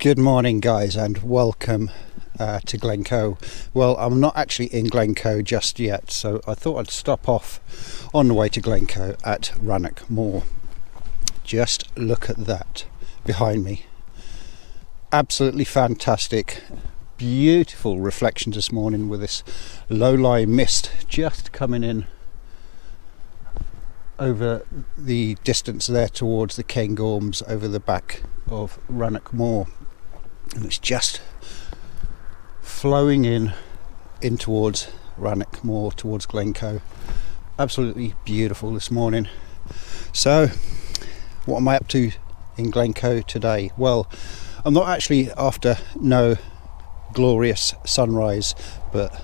Good morning guys, and welcome to Glencoe. Well, I'm not actually in Glencoe just yet, so I thought I'd stop off on the way to Glencoe at Rannoch Moor. Just look at that behind me. Absolutely fantastic, beautiful reflections this morning with this low-lying mist just coming in over the distance there towards the Cairngorms over the back of Rannoch Moor. And it's just flowing in towards Rannoch Moor, towards Glencoe. Absolutely beautiful this morning. So what am I up to in Glencoe today? Well, I'm not actually after no glorious sunrise, but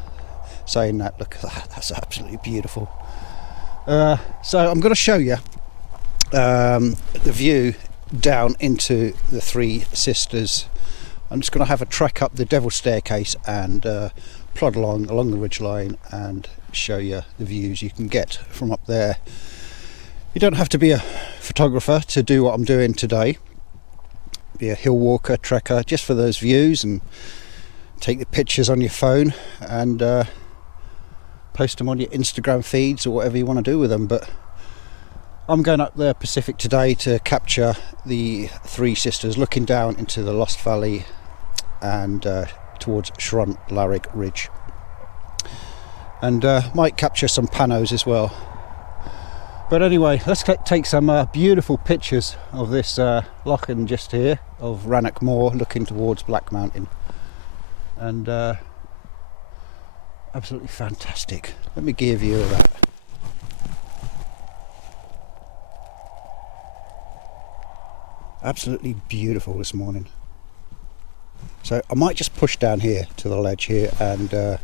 saying that, look at that, that's absolutely beautiful. So I'm going to show you the view down into the Three Sisters. I'm just going to have a trek up the Devil's Staircase and plod along the ridgeline and show you the views you can get from up there. You don't have to be a photographer to do what I'm doing today. Be a hill walker, trekker, just for those views, and take the pictures on your phone and post them on your Instagram feeds or whatever you want to do with them. But I'm going up the Pacific today to capture the Three Sisters, looking down into the Lost Valley and towards Larrig Ridge, and might capture some panos as well. But anyway, let's take some beautiful pictures of this loching just here of Rannoch Moor looking towards Black Mountain, and absolutely fantastic. Let me give you a view of that. Absolutely beautiful this morning. So I might just push down here to the ledge here and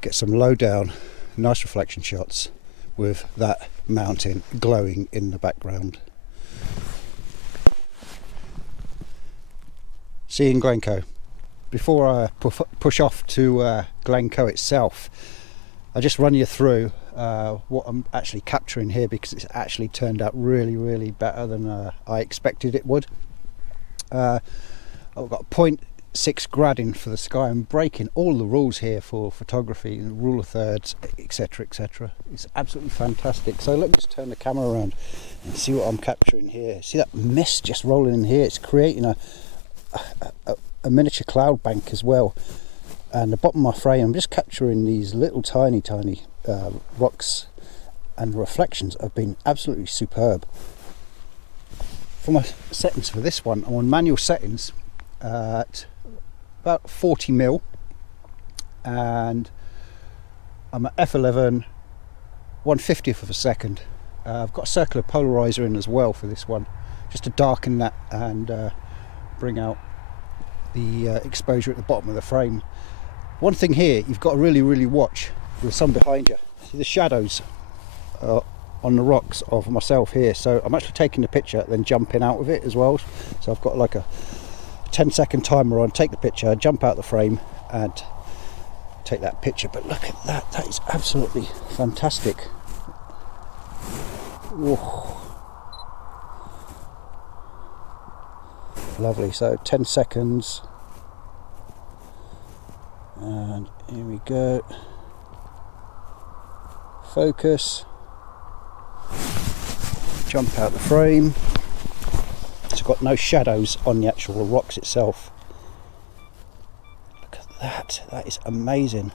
get some low down, nice reflection shots with that mountain glowing in the background. See you in Glencoe. Before I push off to Glencoe itself, I'll just run you through what I'm actually capturing here, because it's actually turned out really better than I expected it would. I've got 0.6 gradding for the sky. I'm breaking all the rules here for photography, rule of thirds, etc. It's absolutely fantastic. So let me just turn the camera around and see what I'm capturing here. See that mist just rolling in here? It's creating a miniature cloud bank as well. And the bottom of my frame, I'm just capturing these little tiny rocks, and the reflections have been absolutely superb. For my settings for this one, I'm on manual settings at about 40mm, and I'm at f11 1/50th of a second. I've got a circular polarizer in as well for this one, just to darken that and bring out the exposure at the bottom of the frame. One thing here you've got to really watch with the sun behind you. See the shadows on the rocks of myself here. So I'm actually taking the picture, then jumping out of it as well. So I've got like a 10-second timer on, take the picture, jump out the frame and take that picture. But look at that, that is absolutely fantastic. Whoa. Lovely. So 10 seconds. And here we go. Focus. Jump out the frame. It's got no shadows on the actual rocks itself. Look at that. That is amazing.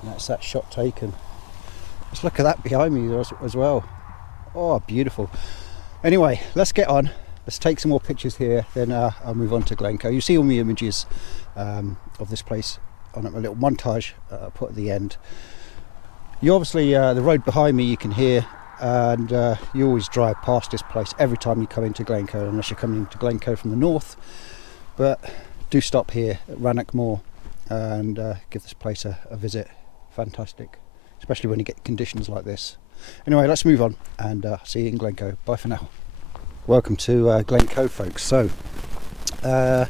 And that's that shot taken. Just look at that behind me as well. Oh, beautiful. Anyway, let's get on. Let's take some more pictures here, then I'll move on to Glencoe. You see all my images of this place on a little montage I'll put at the end. You obviously, the road behind me you can hear, and you always drive past this place every time you come into Glencoe, unless you're coming into Glencoe from the north. But do stop here at Rannoch Moor and give this place a visit. Fantastic, especially when you get conditions like this. Anyway, let's move on and see you in Glencoe. Bye for now. Welcome to Glencoe, folks. So I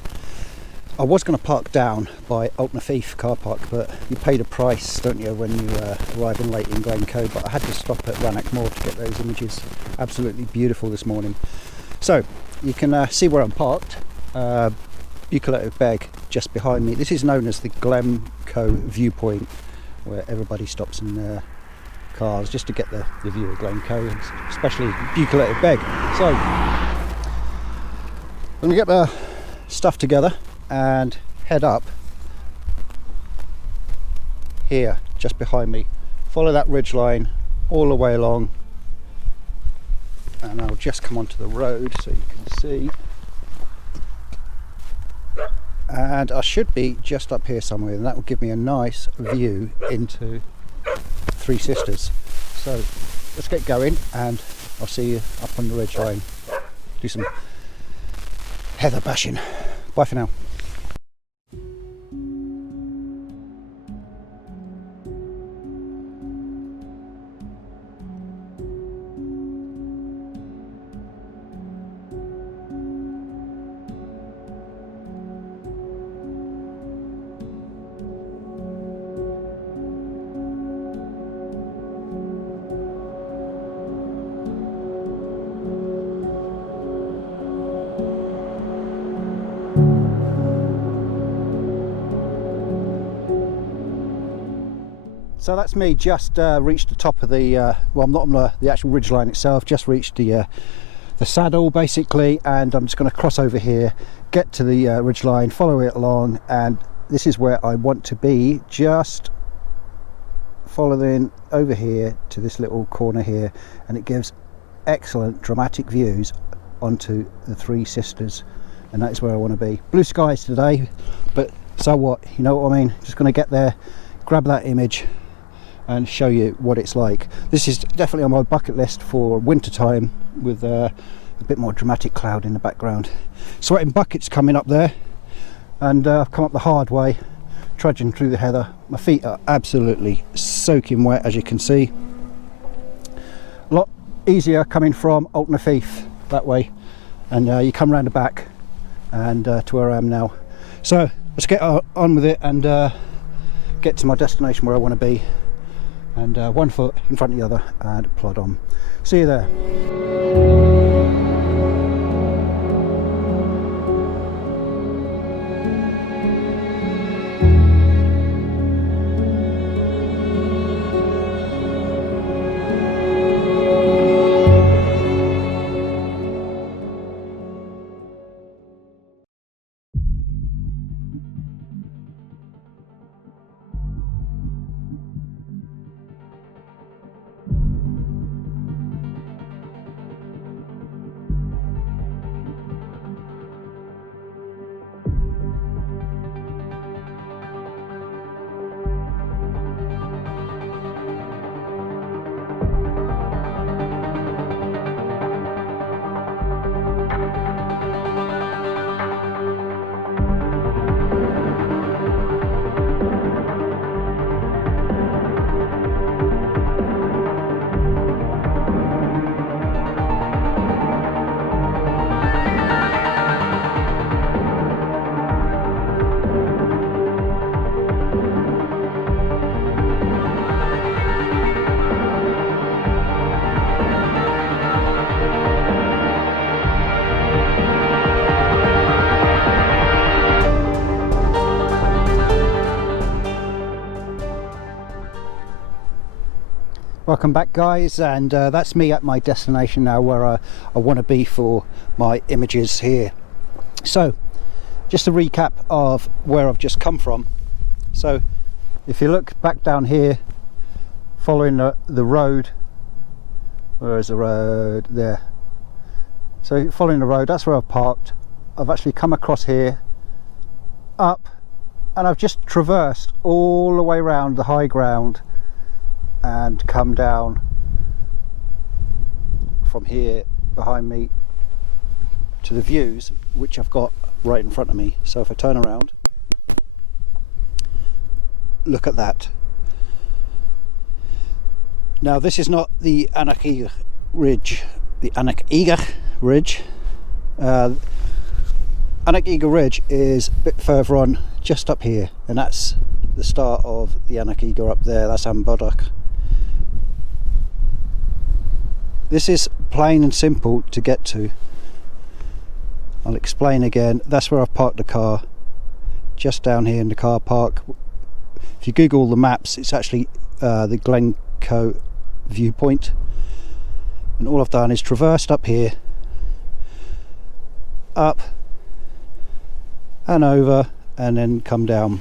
was going to park down by Altnafeadh car park, but you pay the price, don't you, when you arrive in late in Glencoe. But I had to stop at Rannoch Moor to get those images. Absolutely beautiful this morning. So you can see where I'm parked. Buckley just behind me. This is known as the Glencoe viewpoint, where everybody stops in their cars just to get the view of Glencoe, especially Buckley. So I'm going to get the stuff together and head up here just behind me, follow that ridge line all the way along, and I'll just come onto the road so you can see, and I should be just up here somewhere, and that will give me a nice view into Three Sisters. So let's get going, and I'll see you up on the ridge line, do some heather bashing. Bye for now. So that's me just reached the top of the, well, I'm not on the actual ridge line itself, just reached the saddle basically, and I'm just going to cross over here, get to the ridge line, follow it along, and this is where I want to be, just following over here to this little corner here, and it gives excellent dramatic views onto the Three Sisters, and that is where I want to be. Blue skies today, but so what, you know what I mean? Just going to get there, grab that image and show you what it's like. This is definitely on my bucket list for winter time, with a bit more dramatic cloud in the background. Sweating buckets coming up there, and I've come up the hard way, trudging through the heather. My feet are absolutely soaking wet, as you can see. A lot easier coming from Altnafeadh that way, and you come round the back and to where I am now. So let's get on with it and get to my destination where I want to be, and one foot in front of the other and plod on. See you there. Welcome back, guys, and that's me at my destination now, where I want to be for my images here. So just a recap of where I've just come from. So if you look back down here, following the road, where is the road? There. So following the road, that's where I've parked. I've actually come across here, up, and I've just traversed all the way around the high ground and come down from here behind me to the views which I've got right in front of me. So if I turn around, look at that. Now this is not the Attribution Ridge, the Attribution Ridge. Attribution Ridge is a bit further on, just up here, and that's the start of the Attribution up there. That's Ambodach. This is plain and simple to get to. I'll explain again. That's where I've parked the car, just down here in the car park. If you Google the maps, it's actually the Glencoe viewpoint, and all I've done is traversed up here, up and over, and then come down.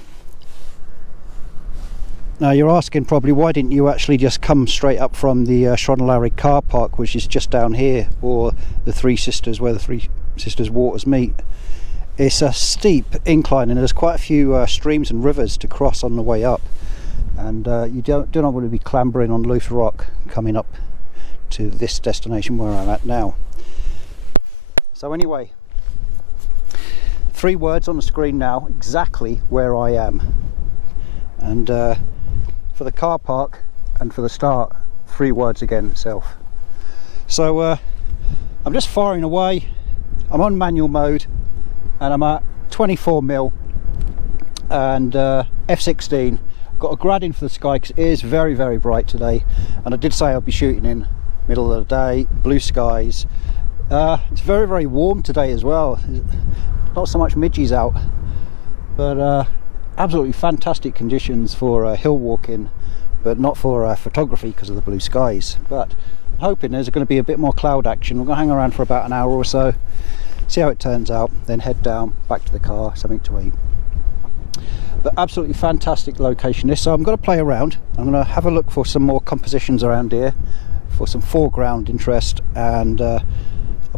Now you're asking probably, why didn't you actually just come straight up from the Shronalari car park, which is just down here, or the Three Sisters, where the Three Sisters waters meet? It's a steep incline, and there's quite a few streams and rivers to cross on the way up, and you do not want to be clambering on loose rock coming up to this destination where I'm at now. So anyway, 3 words on the screen now, exactly where I am. And for the car park and for the start, 3 words again itself. So I'm just firing away. I'm on manual mode, and I'm at 24mm and f16. Got a grad in for the sky because it is very, very bright today, and I did say I'd be shooting in middle of the day, blue skies. It's very, very warm today as well. Not so much midges out, but absolutely fantastic conditions for hill walking, but not for photography because of the blue skies. But I'm hoping there's going to be a bit more cloud action. We're going to hang around for about an hour or so, see how it turns out, then head down back to the car, something to eat. But absolutely fantastic location this. So I'm going to play around. I'm going to have a look for some more compositions around here, for some foreground interest, and I'll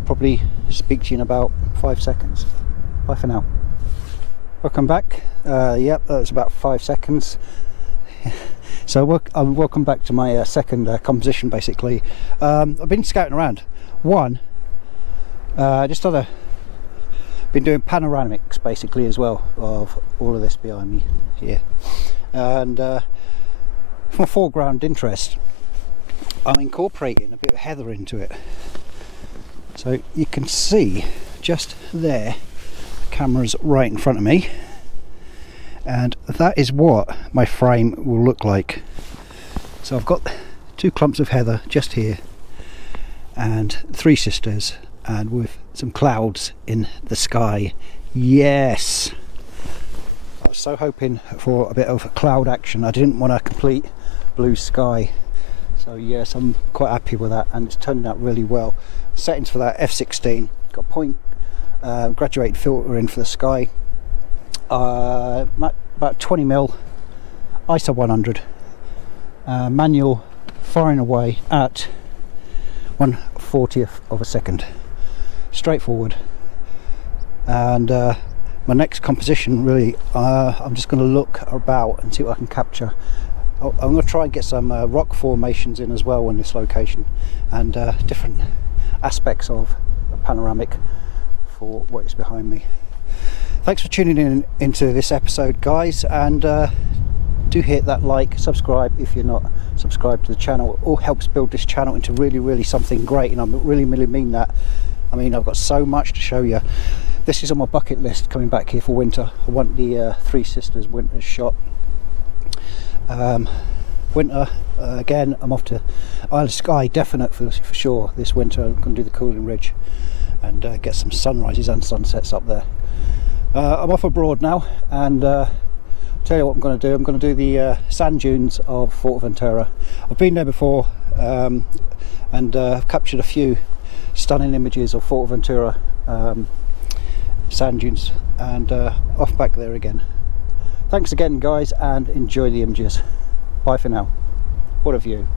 probably speak to you in about 5 seconds. Bye for now. Welcome back. Yep, that was about 5 seconds. So welcome back to my second composition, basically. I've been scouting around. Been doing panoramics basically as well of all of this behind me here, and from a foreground interest, I'm incorporating a bit of heather into it. So you can see just there, the camera's right in front of me, and that is what my frame will look like. So I've got 2 clumps of heather just here, and Three Sisters, and with some clouds in the sky. Yes, I was so hoping for a bit of cloud action. I didn't want a complete blue sky. So yes, I'm quite happy with that, and it's turned out really well. Settings for that, f16, got point graduated filter in for the sky, about 20mm, ISO 100, manual firing away at 1/40th of a second, straightforward. And my next composition, really, I'm just going to look about and see what I can capture. I'm going to try and get some rock formations in as well in this location, and different aspects of a panoramic for what is behind me. Thanks for tuning in into this episode, guys, and do hit that like, subscribe if you're not subscribed to the channel. It all helps build this channel into really, really something great, and I really, really mean that. I mean, I've got so much to show you. This is on my bucket list, coming back here for winter. I want the Three Sisters winter shot. Winter, again, I'm off to Isle of Skye, definite for sure this winter. I'm going to do the Cooling Ridge and get some sunrises and sunsets up there. I'm off abroad now, and tell you what I'm going to do. I'm going to do the sand dunes of Forteventura. I've been there before, and I've captured a few stunning images of Forteventura sand dunes, and off back there again. Thanks again, guys, and enjoy the images. Bye for now. What a view.